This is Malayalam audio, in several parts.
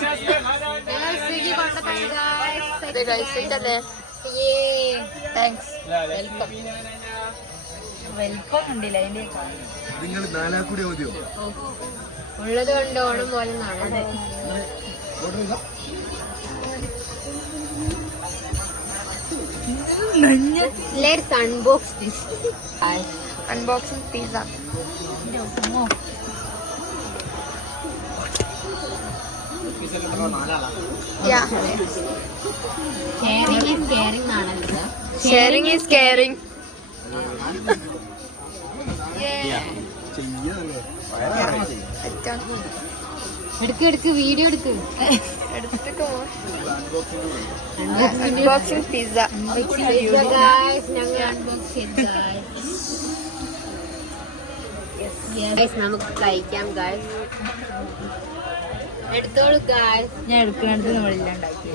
സ്വിഗ്ഗി കൊണ്ടുതല്ലേ. താങ്ക്സ്. വെൽക്കം ഉണ്ടില്ല അതിന്റെ നിങ്ങൾ നാലാക്കൂടി മതിയോ? ഉള്ളത് കൊണ്ട് ഓണം പോലെ നാളെ. Let's unbox this. Unboxing pizza. Yeah. Sharing is caring ആണല്ലോ. Sharing is caring. എടുക്ക് വീഡിയോ എടുക്ക്. Unboxing pizza. ഞങ്ങൾ അൺബോക്സ് ചെയ്തു. നമുക്ക് കഴിക്കാം ഗായ്സ്. എടുത്തോളൂ ഗായ്സ്. ഞാൻ എടുക്കണത് നമ്മളില്ലാണ്ടാക്കി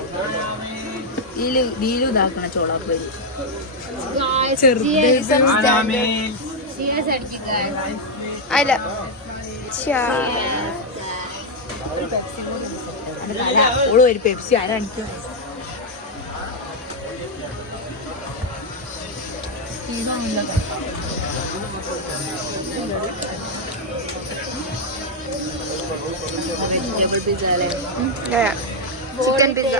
ഡീലും ഇതാക്കണ ചോളാപ്പരി. അല്ല ഓള് ഒരു പെപ്സി ആരാണിക്കും. വെജിറ്റബിൾ പിസ്സ അല്ലേ? Chicken pizza.